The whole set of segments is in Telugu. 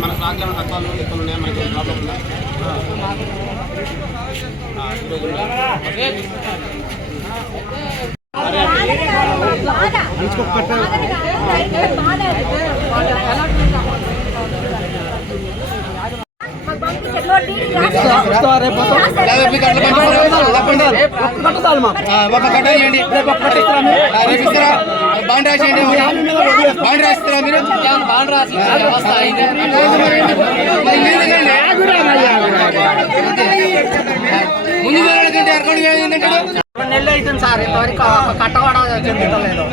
మన సాధ్యమైన తత్వాలు ఎక్కువ ఉన్నాయి, మనకి ప్రాబ్లం ఉందా? బాండ్ రాసేయండి, బాండ్ రాస్తారా మీరు? బాండ్ రాసి ముందు అకౌంట్ ఏంటంటే 2 నెలలు అవుతుంది సార్, ఇంతవరకు ఒక కట్ట కూడా చెందుతలేదు.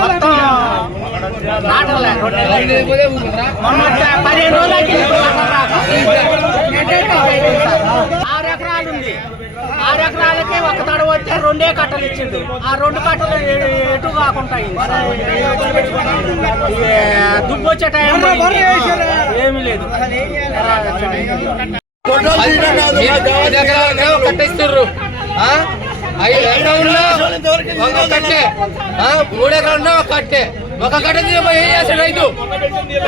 మొత్తం రావట్లేదు. 2 నెలలు మొన్న 15 రోజులు అయితే 6 ఎకరాలు ఉంది. 6 ఎకరాలకి ఒక తడవ వస్తే 2 కట్టలు ఇచ్చిండు. ఆ 2 కట్టలు ఎటు కాకుండా దుబ్బు వచ్చే టైంలో ఏమీ లేదు. కట్టిస్తుర్రు 5 ఎకరాలు ఒక కట్టే, 3 ఎకరాలు ఒక కట్టే. ఒక కట్ట ఏం చేస్తాడు రైతు?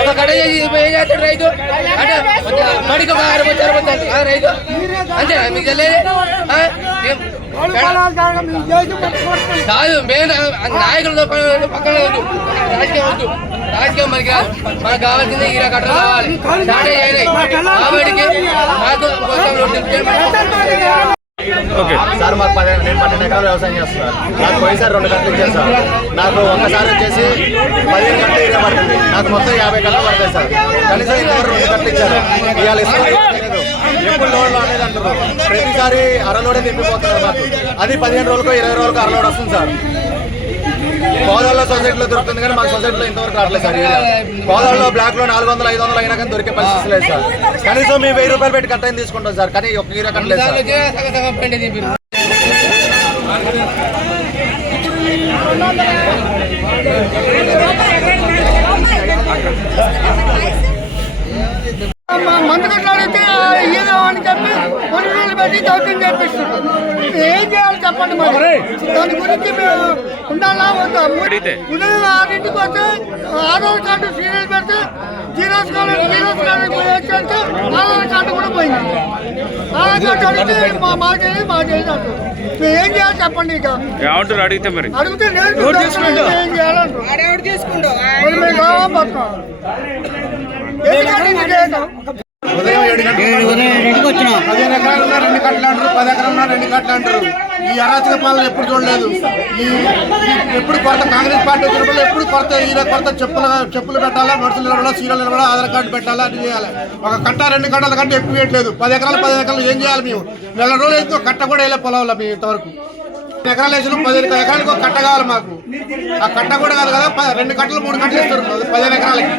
ఒక కట్ట ఏం చేస్తాడు రైతు? అంటే మడికి ఒక 60 రైతు అంతే. మీకు తెలియదు కాదు, మెయిన్ నాయకులతో పక్కన వద్దు, రాజకీయం వద్దు. రాజకీయం మనకు కావాల్సింది ఈ కట్టలు కావాలి. స్టార్ట్ అయ్యాయి కాబట్టి సార్ మాకు నేను 12 ఎకరాలు వ్యవసాయం చేస్తున్నాను. నాకు పోయిసారి 2 కట్టలు ఇచ్చారు సార్. నాకు ఒక్కసారి వచ్చేసి 15 కట్టలు ఏరియా పడుతుంది. నాకు మొత్తం 50 కట్టలు పడతాయి సార్. కనీసం ఇంతవరకు 2 కట్టలు ఇచ్చారు. ఇవాళ ఎప్పుడు లోడ్లు అనేది అంటారు. ప్రతిసారి అరలోడే తిప్పిపోతున్నారు మాకు. అది 15 రోజులకు 20 రోజులకు అరలోడ్ వస్తుంది సార్. కోదాల్లో సొసైటీలో దొరుకుతుంది కానీ మాకు సొసైటీలో ఇంతవరకు రావట్లేదు సార్. కోదాల్లో బ్లాక్ లో 400, 500 అయినా కానీ దొరికే పరిస్థితి లేదు సార్. కనీసం మేము 1000 రూపాయలు పెట్టి కట్టని తీసుకుంటాం సార్, కానీ ఒక ఈర కట్టలేదు సార్. మందుకట్లు అడిగితే ఏదో అని చెప్పి 2 రోజులు పెట్టి దౌర్జన్యం చేపిస్తున్నాం. ఏం చేయాలి చెప్పండి మరి? దాని గురించి మేము ఉండాలా వద్దా? ఉదయం 6ంటికి వస్తే ఆధార్ కార్డు సీరియల్ పెడితే జీరోస్ కార్డు వచ్చేస్తే ఆధార్ కార్డు కూడా పోయింది. ఆధార్ కార్డు అడిగితే మా చేయదు అంటారు. మేము ఏం చేయాలి చెప్పండి? ఇక అడిగితే నేను ఏం చేయాలంటారు? మేము కావాలి బతాం. ఉదయం 7 గంటలకు వచ్చిన 15 ఎకరాలు ఉన్న 2 కట్టలు అంటారు, 10 ఎకరాలు ఉన్న 2 కట్టలు అంటారు. ఈ అరాచక పాలన ఎప్పుడు చూడలేదు. ఎప్పుడు కొరత కాంగ్రెస్ పార్టీ వచ్చినప్పుడు ఎప్పుడు కొరత కొరత చెప్పులు పెట్టాలా, నర్సులు నిలబడాలా, సీరియల్ నిలబడాలా, ఆధార్ కార్డు పెట్టాలా, అది చేయాలి. ఒక కట్ట 2 కట్టల కంటే ఎక్కువ వేయట్లేదు. 10 ఎకరాలు 10 ఎకరాలు ఏం చేయాలి? మేము నెల రోజులు అయితే కట్ట కూడా వేయలే పొలంలో. మేము ఇంతవరకు 10 ఎకరాలు వేసిన 15 ఎకరాలకు ఒక కట్ట కావాలి మాకు. ఆ కట్ట కూడా కాదు కదా, 2 కట్టలు 3 కట్టలు ఇస్తారు 15 ఎకరాలకి.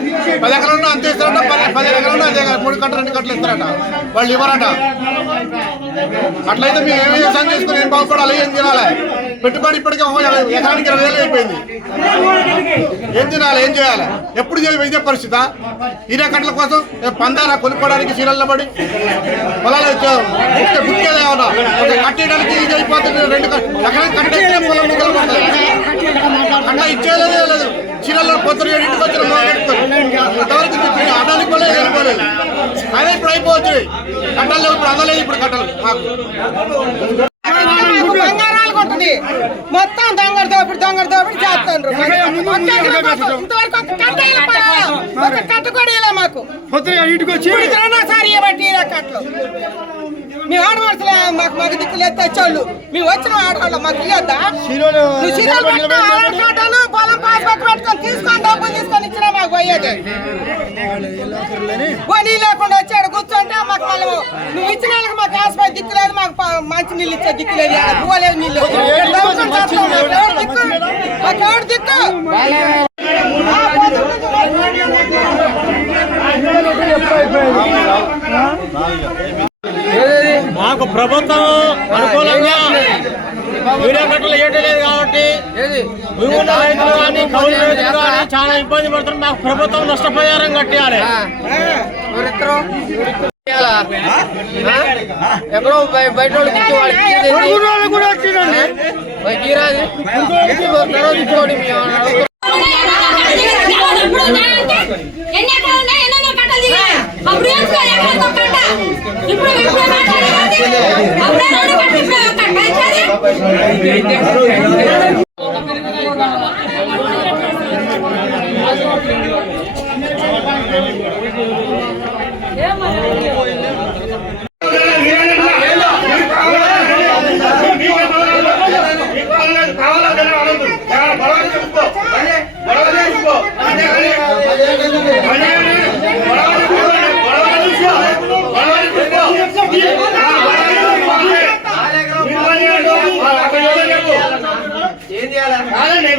10 ఎకరాలు అంతే ఇస్తారట, 15 ఎకరాలు అదే 3 కట్టలు 2 కట్టలు ఇస్తారట. వాళ్ళు ఇవ్వరట. అట్లయితే మేము ఏమి వ్యవసాయం చేసుకుని ఏం బాగుపడాలి? ఏం తినాలి? పెట్టుబడి ఇప్పటికే ఎకరానికి 20,000 అయిపోయింది. ఏం తినాలి? ఏం చేయాలి? ఎప్పుడు ఇదే పరిస్థితి? 20 కట్టల కోసం పందారా కొనుక్కోవడానికి సీరియల్లో పడి పొలాలు బుక్కేదేమన్నా కట్టేయడానికి ఇది అయిపోతుంది. 2 ఎకరానికి కట్టేస్తే పొలం ముక్కలు పడతాయి. అట్లా ఇచ్చేదే లేదు. చీరల్లో పొద్దున 7ంటికి వచ్చిన ఇంతవరకు అదానికి కూడా వెళ్ళిపోలేదు. అయినా ఇప్పుడు అయిపోవచ్చు. కట్టలు లేవు, ఇప్పుడు అదలేదు. ఇప్పుడు కట్టలు మాకు బంగారాలు కొట్టది మొత్తం దొంగ దోపిడి చేస్తారు. కట్టుకోడేలా మాకు సార్ ఇవ్వబట్టి కట్టలు మేము ఆడవాడుతులే. మాకు మాకు దిక్కులేదు తెచ్చాళ్ళు. మేము వచ్చిన ఆడవాళ్ళం మాకు ఇవ్వద్దా? పొలం పాస్బుక్ పెట్టుకొని తీసుకొని డబ్బులు తీసుకొని ఇచ్చినా మాకు పోయేది. పని లేకుండా వచ్చాడు కూర్చోంటే మాకు మళ్ళీ నువ్వు ఇచ్చిన వాళ్ళకి మాకు ఆసుపత్రి దిక్కులేదు, మాకు మంచి నీళ్ళు ఇచ్చే దిక్కులేదు, పోలేదు నీళ్ళు. మాకు ఎవరు దిక్కు? మాకు ప్రభుత్వం అనుకూలంగా వీడియో కట్టలు ఇవ్వట్లేదు కాబట్టి భూమున్న రైతులు కానీ కౌలు రైతులు కానీ చాలా ఇబ్బంది పడుతున్నారు. మాకు ప్రభుత్వం నష్టపరిహారం కట్టాలి. ఎక్కడో బయట వాళ్ళకి కూడా వచ్చిందండి.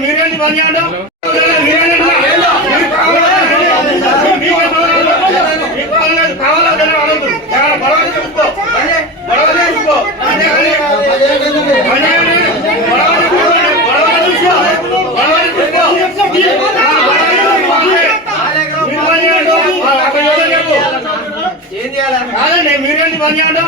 మీరేంటి పని చేయడం? మీరేంటి పని చేయడం?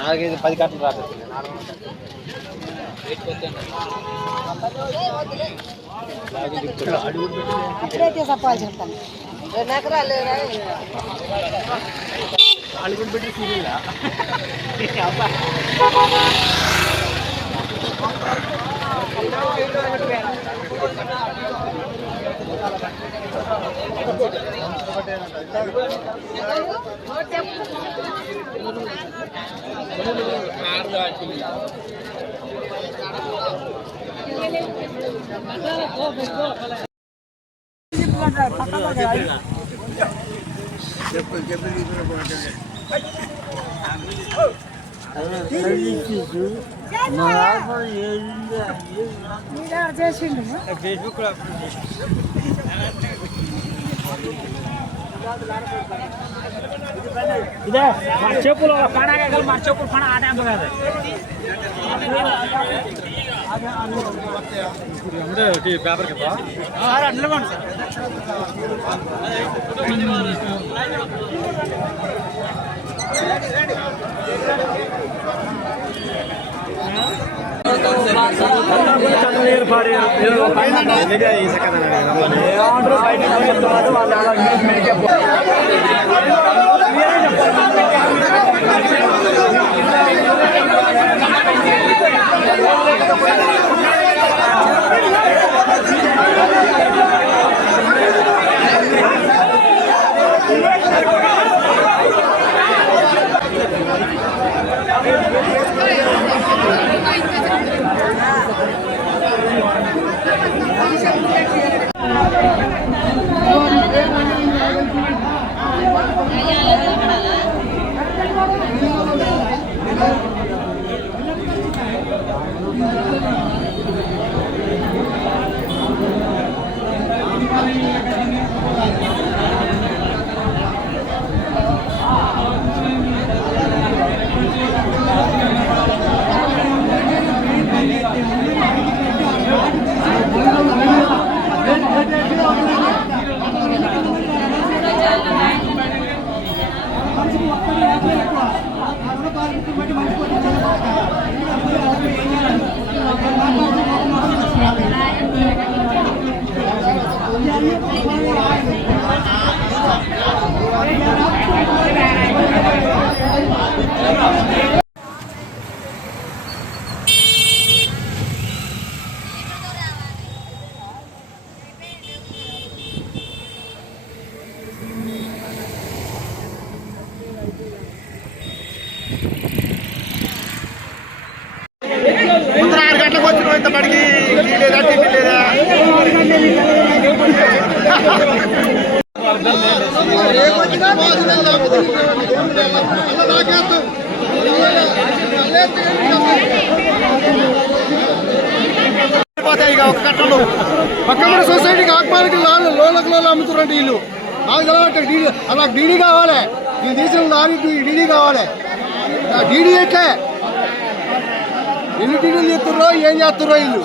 నాలుగైదు 10 కట్టలు రాలేదు. అప్పుడైతే చెప్పాలి చెప్తాను 2 ఎకరాలు అడుగులు పెట్టి సీరియల్లా ఇదే మన చెప్పులు పడాగలు మన చెప్పులు పడ ఆట కాదు పేపర్ కదా పక్కన సొసైటీకి ఆత్మానికి లోలకు అమ్ముతున్నట్టు వీళ్ళు అలా డీడీ కావాలి వీళ్ళు తీసిన లారీకి డీడీ కావాలి డీడీ ఎట్లే ఎన్ని డీడీలు చేస్తుర్రో ఏం చేస్తుర్రో వీళ్ళు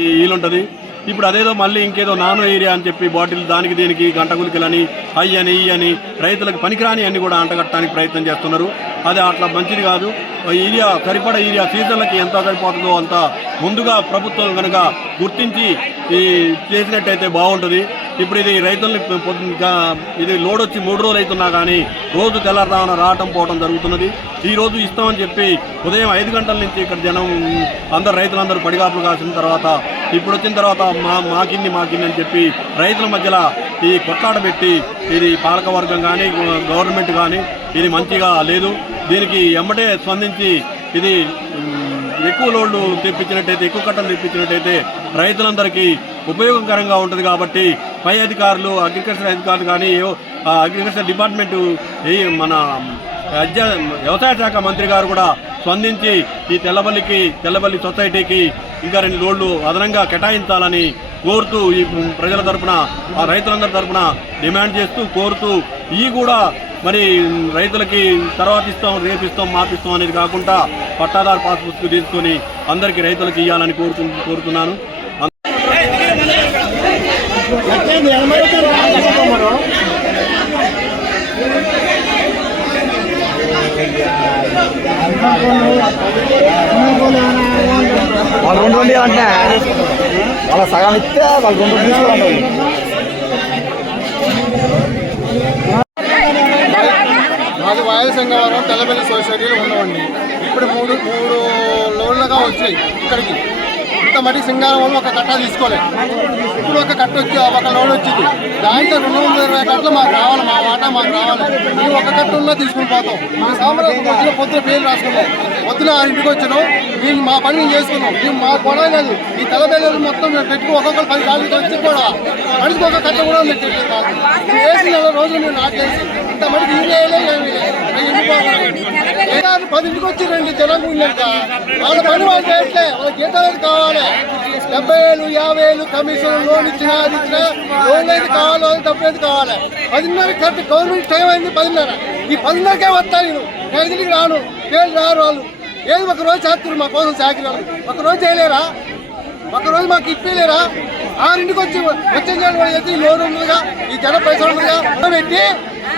వీలుంటుంది. ఇప్పుడు అదేదో మళ్ళీ ఇంకేదో నానో ఏరియా అని చెప్పి బాటిల్ దానికి దీనికి గంట గులికలని అయ్యి అని ఈ అని రైతులకు పనికిరాని అన్ని కూడా అంటగట్టడానికి ప్రయత్నం చేస్తున్నారు. అది అట్లా మంచిది కాదు. ఏరియా సరిపడా ఏరియా సీజన్లకి ఎంత సరిపోతుందో అంత ముందుగా ప్రభుత్వం కనుక గుర్తించి చేసినట్టయితే బాగుంటుంది. ఇప్పుడు ఇది రైతుల్ని ఇది లోడ్ వచ్చి 3 రోజులు అవుతున్నా కానీ రోజు తెల్లారుదామన రావటం పోవటం జరుగుతున్నది. ఈ రోజు ఇస్తామని చెప్పి ఉదయం 5 గంటల నుంచి ఇక్కడ జనం అందరు రైతులందరూ పడిగాపులు కాసిన తర్వాత ఇప్పుడు వచ్చిన తర్వాత మాకిన్ని అని చెప్పి రైతుల మధ్యలో ఈ కొట్లాట పెట్టి ఇది పాలకవర్గం కానీ గవర్నమెంట్ కానీ ఇది మంచిగా లేదు. దీనికి ఎమ్మటే స్పందించి ఇది ఎక్కువ లోడ్లు తెప్పించినట్టయితే ఎక్కువ కట్టలు తెప్పించినట్టయితే రైతులందరికీ ఉపయోగకరంగా ఉంటుంది. కాబట్టి పై అధికారులు అగ్రికల్చర్ అధికారులు కానీ అగ్రికల్చర్ డిపార్ట్మెంటు మన వ్యవసాయ శాఖ మంత్రి గారు కూడా స్పందించి ఈ తెల్లబల్లి సొసైటీకి ఇంకా 2 లోడ్లు అదనంగా కేటాయించాలని కోరుతూ ఈ ప్రజల తరపున రైతులందరి తరపున డిమాండ్ చేస్తూ కోరుతూ ఈ కూడా మరి రైతులకి తర్వాత ఇస్తాం, రేపిస్తాం, మాపిస్తాం అనేది కాకుండా పట్టాదారు పాస్ పుస్తకం తీసుకొని అందరికీ రైతులకు ఇవ్వాలని కోరుతున్నాను. వాళ్ళు 2 అంటే వాళ్ళ సగం ఇస్తే వాళ్ళు 2 తీసుకోవాలి. మాది వాయు సంఘవరం తెల్లబెల్లి సొసైటీలో ఉన్నామండి. ఇప్పుడు మూడు లోన్లుగా వచ్చాయి ఇక్కడికి. ఇంత మట్టి సింగారం వల్ల ఒక కట్ట తీసుకోలేదు. ఇప్పుడు ఒక కట్ట వచ్చి ఒక లోన్ వచ్చింది. దాంట్లో 220 కట్టలు మాకు రావాలి, మా వాటా మాకు రావాలి. మేము ఒక కట్ట ఉన్నా తీసుకుని పోతాం. మేము సామరాజ్యం పొద్దున పేరు రాసుకున్నాం. పొద్దున ఇంటికి వచ్చినాం. మేము మా పని మేము చేసుకున్నాం. మేము మా గొడవ లేదు. ఈ తెల్లబెల్లి మొత్తం మేము పెట్టుకుని ఒక్కొక్కరు 10 కాళ్ళు వచ్చి కూడా మనిషికి ఒక కట్ట కూడా పెట్టేది కాదు. వేసి 4 రోజులు మేము నాటేసి ఇంత మటుకు ఇల్లు 10 వచ్చి రండి జనం ఉండక వాళ్ళ పని వాళ్ళు చేయట్లే. వాళ్ళ గీతాలు కావాలి. 70,000, 50,000 కమిషన్ లోన్ ఇచ్చినా అది ఇచ్చినా లోన్ అయితే కావాలి, డబ్బులు అయితే కావాలి. 10:30 కరెక్ట్ గవర్నమెంట్ టైం అయింది 10:30. ఈ 10:30కే వస్తాను నేను 5కి రాను. పేరు రారు వాళ్ళు. ఏది ఒక రోజు చేస్తారు మా కోసం సాకిన వాళ్ళు. ఒక రోజు చేయలేరా? ఒక రోజు మాకు ఇప్పలేరా? 6కి వచ్చే నెల లోన్ ఉండదుగా, ఈ జనం పైసలు ఉండదుగా పెట్టి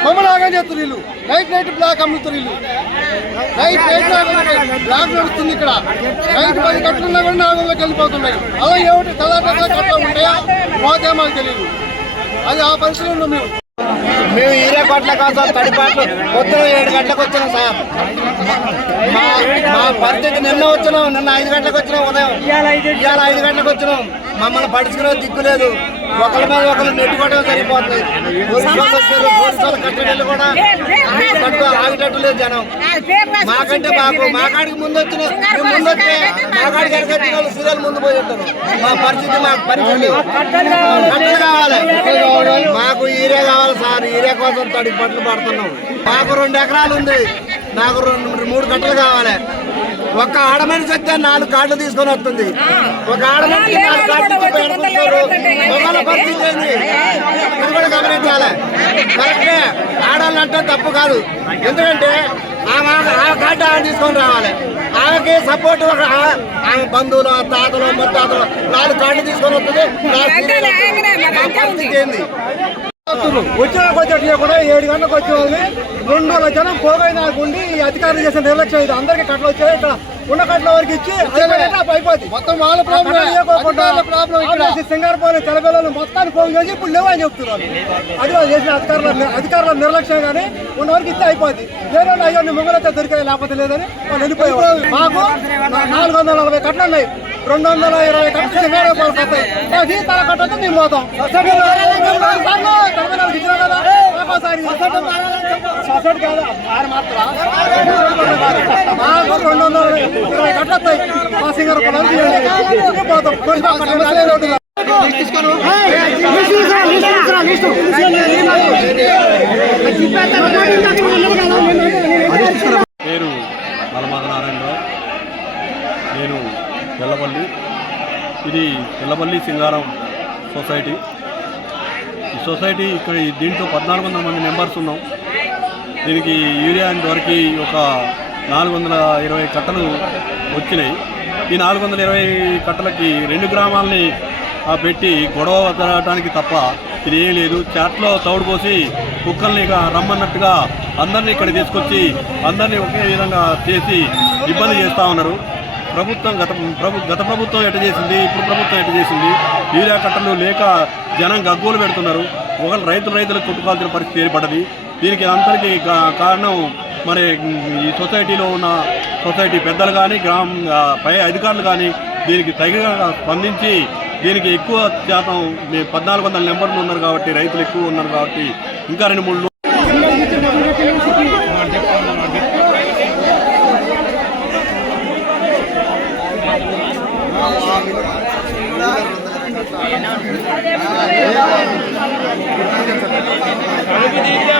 మమ్మల్ని ఆగా చేస్తారు వీళ్ళు. నైట్ బ్లాక్ అమ్ముతారు వీళ్ళు. నైట్ బ్లాక్ నడుస్తుంది ఇక్కడ. నైట్ 10 కట్లున్నా కూడా 400కి వెళ్ళిపోతున్నాయి. అలా ఏమిటి తలాట కట్ల ఉంటాయా పోతే మాకు తెలియదు. అది ఆ పరిస్థితులు ఉన్నాం మేము. మేము ఈరే కోట్ల కోసం తడిపాట్లు పొద్దున 7 గంటలకు వచ్చినాం సార్. మా పరిస్థితి నిన్న వచ్చినాం. నిన్న 5 గంటలకు వచ్చినాం. ఉదయం ఇవాళ 5 గంటలకు వచ్చినాం. మమ్మల్ని పడుచుకునే దిక్కు లేదు. ఒకరి మీద ఒకరు నెట్టుకోవడం సరిపోతుంది. పోలీసులు కట్టడలు కూడా ఆగేటట్టు లేదు జనం. మాకంటే మా కాడికి ముందు వచ్చిన ముందు వస్తే మా కాడికి ఎరగొచ్చిన వాళ్ళు సీరియల్ ముందు పోయి ఉంటారు. మా పరిస్థితి మాకు పరిస్థితి కట్టలు కావాలి. మాకు ఈరే కావాలి సార్. ఈరే కోసం తడి పట్లు పడుతున్నాం. మాకు 2 ఎకరాలు ఉంది. నాకు 3 కట్టలు కావాలి. ఒక ఆడమనిషి వస్తే 4 కార్డులు తీసుకొని వస్తుంది. ఒక ఆడమనిషి 4 కార్డులు మొగల పరిస్థితి ఏంది ఇది కూడా గమనించాలి. కరెక్టే, ఆడాలంటే తప్పు కాదు. ఎందుకంటే ఆ కార్డు ఆమె తీసుకొని రావాలి. ఆమెకి సపోర్ట్ ఆమె బంధువులు, తాతలు, ముత్తాతలు 4 కార్డులు తీసుకొని వస్తుంది. పరిస్థితి ఏంది? వచ్చిన కొంచెం కూడా 7 గంటలకు వచ్చే వాళ్ళని 200 జనం పోగైనా ఉండి ఈ అధికారులు చేసిన నిర్లక్ష్యం ఇది. అందరికీ కట్టలు వచ్చాయి. ఇక్కడ ఉన్న కట్టల వరకు ఇచ్చి అయిపోతుంది. మొత్తం వాళ్ళ సింగారపోయిన తెలబెల్లలు మొత్తాన్ని పోగు చేసి ఇప్పుడు లేవని చెప్తున్నారు. అది వాళ్ళు చేసిన అధికారుల నిర్లక్ష్యం కానీ ఉన్న వరకు ఇస్తే అయిపోతుంది. లేదంటే అయ్యో ముంగలైతే దొరికాయి లేకపోతే లేదని వాళ్ళు వెళ్ళిపోయేవాళ్ళు. మాకు 440 కట్టలు ఉన్నాయి. 220 కట్టలు సింగారపోయిన కట్టాయి. అది తల కట్టతో మేము పోతాం. సొసైటీ కాదు మాత్రం 220 కట్టలు వస్తాయి. మా సింగర్ పోతాం. పేరు మలమాద నారాయణరావు. నేను తెల్లపల్లి. ఇది తెల్లపల్లి సింగారం సొసైటీ. ఈ సొసైటీ ఇక్కడ దీంట్లో 1400 మంది మెంబర్స్ ఉన్నాం. దీనికి యూరియా వరకు ఒక 420 కట్టలు వచ్చినాయి. ఈ 420 కట్టలకి 2 గ్రామాలని పెట్టి గొడవ జరగడానికి తప్ప ఇది ఏం లేదు. చాట్లో తౌడు పోసి కుక్కల్ని రమ్మన్నట్టుగా అందరినీ ఇక్కడ తీసుకొచ్చి అందరినీ ఒకే విధంగా చేసి ఇబ్బంది చేస్తూ ఉన్నారు. ప్రభుత్వం గత ప్రభుత్వం ఎట్ట చేసింది, ఇప్పుడు ప్రభుత్వం ఎట్ట చేసింది. యూరియా కట్టలు లేక జనం గగ్గోలు పెడుతున్నారు. ఒకళ్ళు రైతులకు కొట్టుకోవాల్సిన పరిస్థితి ఏర్పడ్డది. దీనికి అందరికీ కారణం మరి ఈ సొసైటీలో ఉన్న సొసైటీ పెద్దలు కానీ పై అధికారులు కానీ దీనికి తగిన స్పందించి దీనికి ఎక్కువ శాతం 1400 నెంబర్లు ఉన్నారు కాబట్టి రైతులు ఎక్కువ ఉన్నారు కాబట్టి ఇంకా 2-3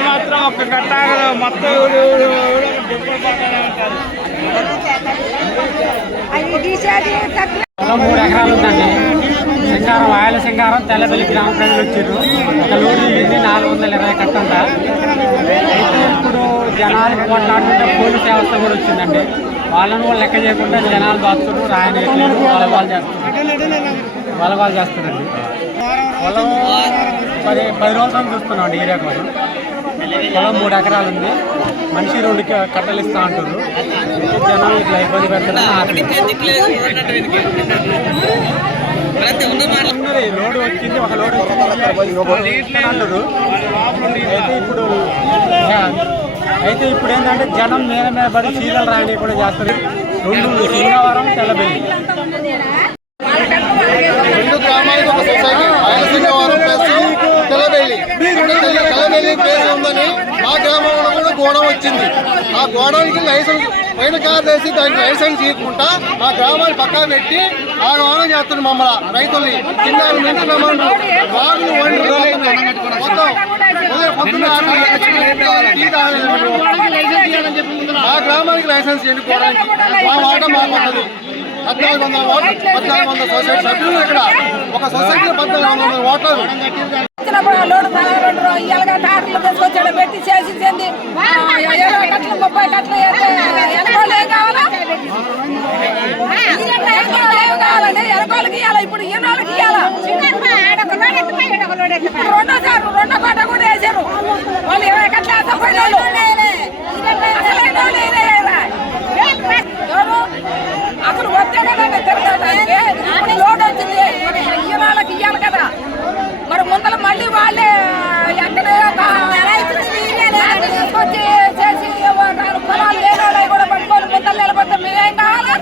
మాత్రం ఒక గట్ట మొత్తం 3 ఎకరాలు ఉందండి. సింగారం ఆయిల సింగారం తెల్లబెల్లి గ్రామ ప్రజలు వచ్చారు. ఒక లోడ్ 420 కట్టంట. జనాలు కొట్లాడుతుంటే పోలీస్ వ్యవస్థ కూడా వచ్చిందండి. వాళ్ళని కూడా లెక్క చేయకుండా జనాలు బాగుతున్నారు, రాయనట్లేదు, వాళ్ళ చేస్తారండి. పొలం 10 రోజులు చూస్తున్నాం అండి ఏరియా కోసం. పొలం 3 ఎకరాలు ఉంది, మనిషి 2 కట్టలు ఇస్తా అంటారు. జనాలు ఇట్లా ఇబ్బంది పెడతారని లోడ్ వచ్చింది, ఒక లోడ్ వచ్చింది అంటారు. అయితే ఇప్పుడు ఏంటంటే జనం మీద పడి చీరలు రాయని కూడా చేస్తారు. 2 శనివారం తెల్లబెల్లి 2 గ్రామాలకు ఒక సొసైటీ ఆయనసింగవరం ప్లస్ తెల్లబెల్లి. తెల్లబెల్లి పేరు ఉందని మా గ్రామంలో కూడా గోడం వచ్చింది. ఆ గోడానికి లైసెన్స్ పైన కార్ వేసి దానికి లైసెన్స్ ఇవ్వకుండా ఆ గ్రామాన్ని పక్కా పెట్టి ఆ గోడం చేస్తుంది మమ్మల్ని రైతుల్ని. చిన్నాలు నుంచి మమ్మల్ని వాగులు పొద్దున్న ఆ గ్రామానికి లైసెన్స్ ఎన్నుకోవడానికి మా వాట మాకు ఉండదు. 1400 సొసైటీ సభ్యులు ఇక్కడ ఒక సొసైటీలో 1400 ఓటర్లు. లోడు 12 టాటర్లు తీసుకొచ్చాడు పెట్టి చేసింది 20 కట్టలు 30 కట్టలు ఎనకోళ్ళు ఏం కావాలా? ఏం కావాలండి? ఎనకోళ్ళకి ఇవ్వాలా? ఇప్పుడు ఈ వాళ్ళకి ఇవ్వాలా? రెండో కోట కూడా వేసారు వాళ్ళు. 20 కట్టలు వేసపోయిన అసలు వస్తే కదండి తిరగడానికి. ఇప్పుడు లోడ్ వచ్చింది, ఈ వాళ్ళకి ఇవ్వాలి కదా. మరి ముందర మళ్ళీ వాళ్ళే ఎక్కడే తీసుకొచ్చి చేసి పొలాలు లేని వాళ్ళవి కూడా పట్టుకొని ముందర నిలబడితే మేమేం కావాలా?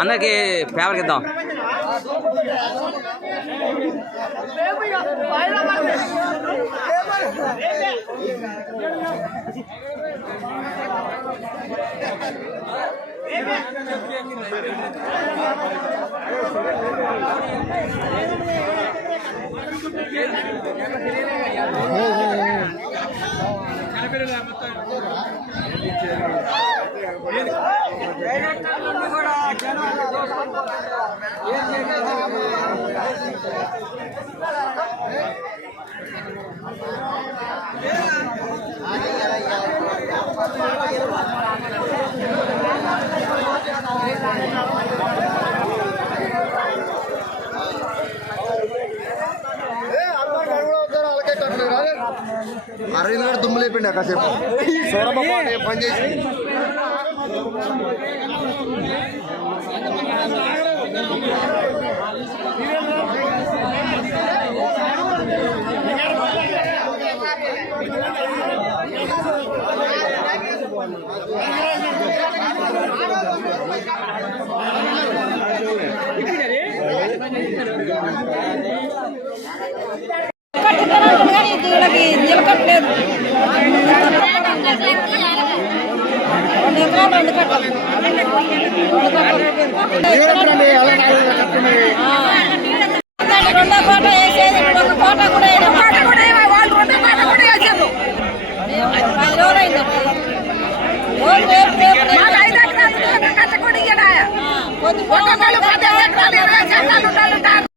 అందరికి ఫేవర్ ఇద్దాం. అరవింద్ గారు దుమ్ములేపిండి కాసేపు సోరమ్మ పని చేసి నిలకట్లేదు. 2 కోట వేసేది, 1 కోట కూడా